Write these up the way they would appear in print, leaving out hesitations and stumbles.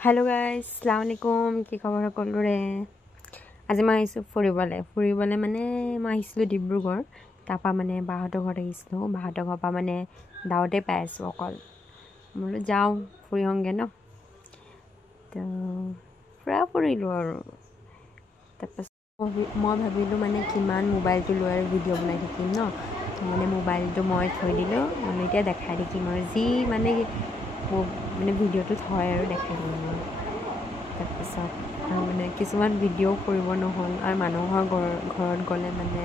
Hello guys अस्सलाम वालेकुम কি খবৰ সকলোৰে আজি মই আহিছো ফুৰিবলে মানে মই আহিছিলো ডিব্ৰুগড় তাপা মানে বাহতৰ ঘৰত আহিছিলো বাহতৰ ঘৰৰ পৰা মানে দাওতে পাইছো অকল মই যাও ফুৰি হংগে ন তো ফুৰিলো আৰু তাপা মই ভাবিলো মানে কিমান মোবাইলটো লৈ আৰু ভিডিঅ' বনাই থাকিম ন তো মানে মোবাইলটো মই থৈ দিলো মানে এতিয়া দেখাই দেখিম আৰু যি মানে মানে ভিডিঅ'টোত হয় আৰু দেখাই দিম তাৰপিছত মানে কিছুমান ভিডিঅ' কৰিব নহ'ল আৰু মানুহৰ ঘৰত গ'লে মানে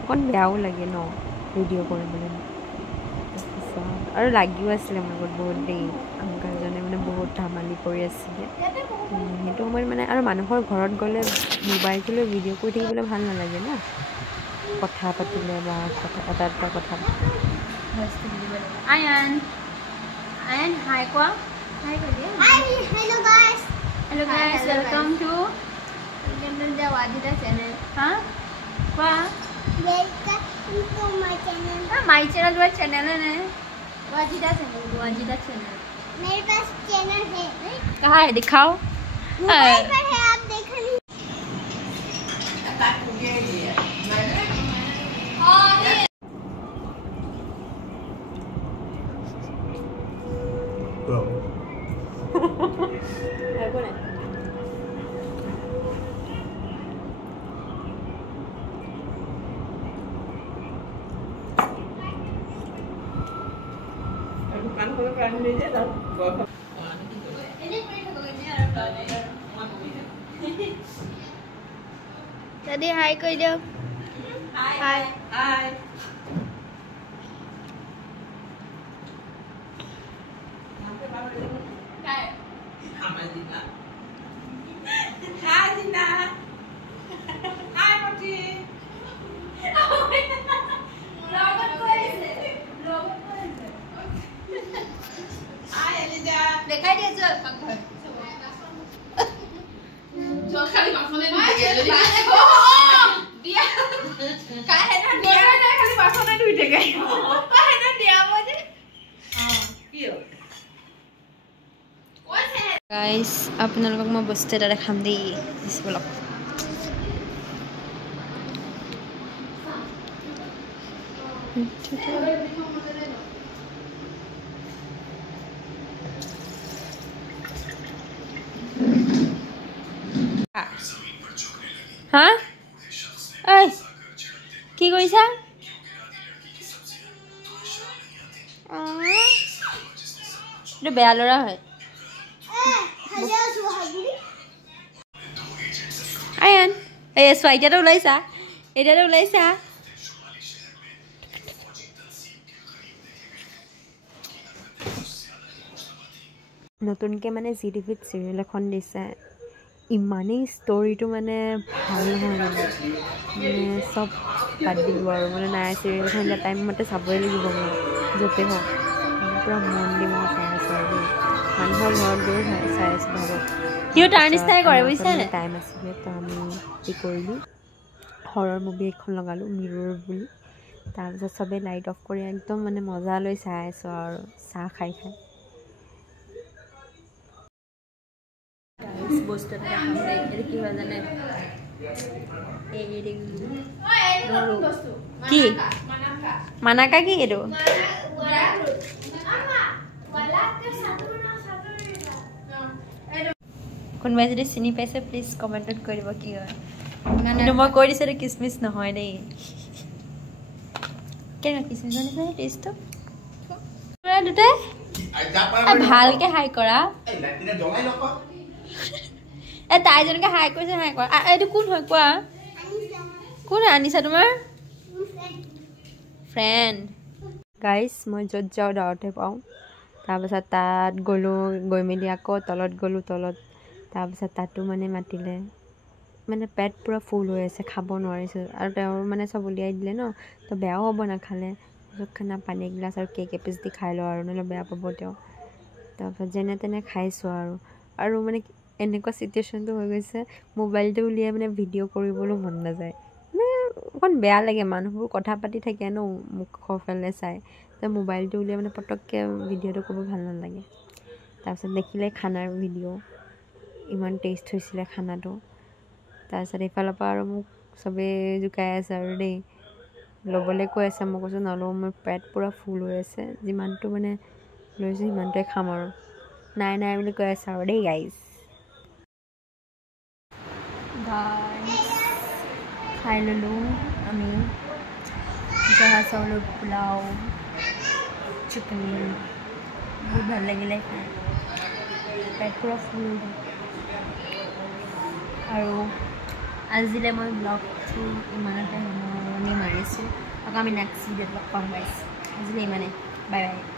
অকণ বেয়াও লাগে ন ভিডিঅ' কৰিবলৈ তাৰপিছত আৰু লাগিও আছিলে মোৰ বহুত দেৰি আংকালজনে মানে বহুত ধেমালি কৰি আছিলে সেইটো সময়ত মানে আৰু মানুহৰ ঘৰত গ'লে মোবাইলটো লৈ ভিডিঅ' কৰি থাকিবলৈ ভাল নালাগে ন কথা পাতিলে বা এটা কথা Ayan, hi kwa. Hi, hello guys, welcome to the Wajida channel. Huh? Kwa? Welcome to my channel. My channel वो channel है ना? Wajida channel. मेरे पास चैनल है कहाँ है दिखाओ? मोबाइल पर है आप देख नहीं Tadi hi kau dia. Hi. Dekai dia je pangkal. Jo kali masone ni dia. Dia. Kahe na dia na kali masone ni dia. Kahe na dia mujhe. Kyo. What है? Guys আপোনালোকক মই বস্তু এটা দেখাম দেই স্কুলক হা এই কি কৰিছা এটা বেয়া লৰা হয় हेलो सुहागिनी আয়ান এই সোয়াইটাটা ওলাইছা এটাটা ওলাইছা নতুনকে মানে জিটিভিত সিৰিয়েল এখন দিছে ইমানেই ষ্টৰিটো মানে ভাল নহয় মানে সব বাদ দিলোঁ আৰু মানে নাই চিৰিয়েলখন এতিয়া টাইম মতে চাবই লাগিব মই য'তে হওক পূৰা মন দি মই চাই আছোঁ আৰু মানুহৰ ঘৰত গৈ চাই আছোঁ ভাবক সিও তাৰ নিচিনাই কৰে বুজিছানে টাইম আছিলে তো আমি কি কৰিলোঁ হৰৰ মুভি এখন লগালোঁ মিৰৰ বুলি তাৰপিছত চবেই লাইট অফ কৰি একদম মানে মজা লৈ চাই আছোঁ আৰু চাহ খাই বস্তু এটা দেখাম দেই এইটো কি হয় জানে কি মানাকা কি এইটো কোনোবাই যদি চিনি পাইছে প্লিজ কমেণ্টত কৈ দিব কি হয় কিন্তু মই কৈ দিছোঁ এইটো কিচমিচ নহয় দেই কেনেকুৱা কিচমিচৰ নিচিনা টেষ্টটো দুটাই ভালকে হাই কৰা তাই যেনেকৈ হাই কৰিছে হাই কৰা এইটো কোন হয় কোৱা কোন আনিছা তোমাৰ ফ্ৰেণ্ড গাইজ মই য'ত যাওঁ দাওঁতে পাওঁ তাৰপিছত তাত গ'লোঁ গৈ মেলি আকৌ তলত গ'লোঁ তাৰপিছত তাতো মানে মাতিলে মানে পেট পূৰা ফুল হৈ আছে খাব নোৱাৰিছোঁ আৰু তেওঁৰ মানে চব উলিয়াই দিলে ন তো বেয়াও হ'ব নাখালে তাৰপিছত খানা পানী এগিলাচ আৰু কেক এপিচ দি খাই লওঁ আৰু নহ'লে বেয়া পাব তেওঁ তাৰপিছত যেনে তেনে খাইছোঁ আৰু মানে এনেকুৱা চিটুৱেশ্যনটো হৈ গৈছে মোবাইলটো উলিয়াই মানে ভিডিঅ' কৰিবলৈ মন নাযায় মানে অকণ বেয়া লাগে মানুহবোৰ কথা পাতি থাকে ন মুখৰ ফালে চাই তো মোবাইলটো উলিয়াই মানে পটককৈ ভিডিঅ'টো কৰিব ভাল নালাগে তাৰপিছত দেখিলে খানাৰ ভিডিঅ' ইমান টেষ্ট হৈছিলে খানাটো তাৰপিছত এইফালৰ পৰা আৰু মোক চবেই জোকাই আছে আৰু দেই ল'বলৈ কৈ আছে মই কৈছোঁ নলওঁ মোৰ পেট পূৰা ফুল হৈ আছে যিমানটো মানে লৈছোঁ সিমানটোৱে খাম আৰু নাই নাই বুলি কৈ আছে আৰু দেই গাইজ খাই ল'লোঁ আমি জহা চাউলৰ পোলাও চিকেন বহুত ভাল লাগিলে খাই পেট পূৰা ফুল আৰু আজিলৈ মই ব্লগটো ইমানতে সামৰণি মাৰিছোঁ আকৌ আমি নেক্সট ভিডিঅ'ত লগ পাম গাইজ আজিলৈ ইমানে বাই বাই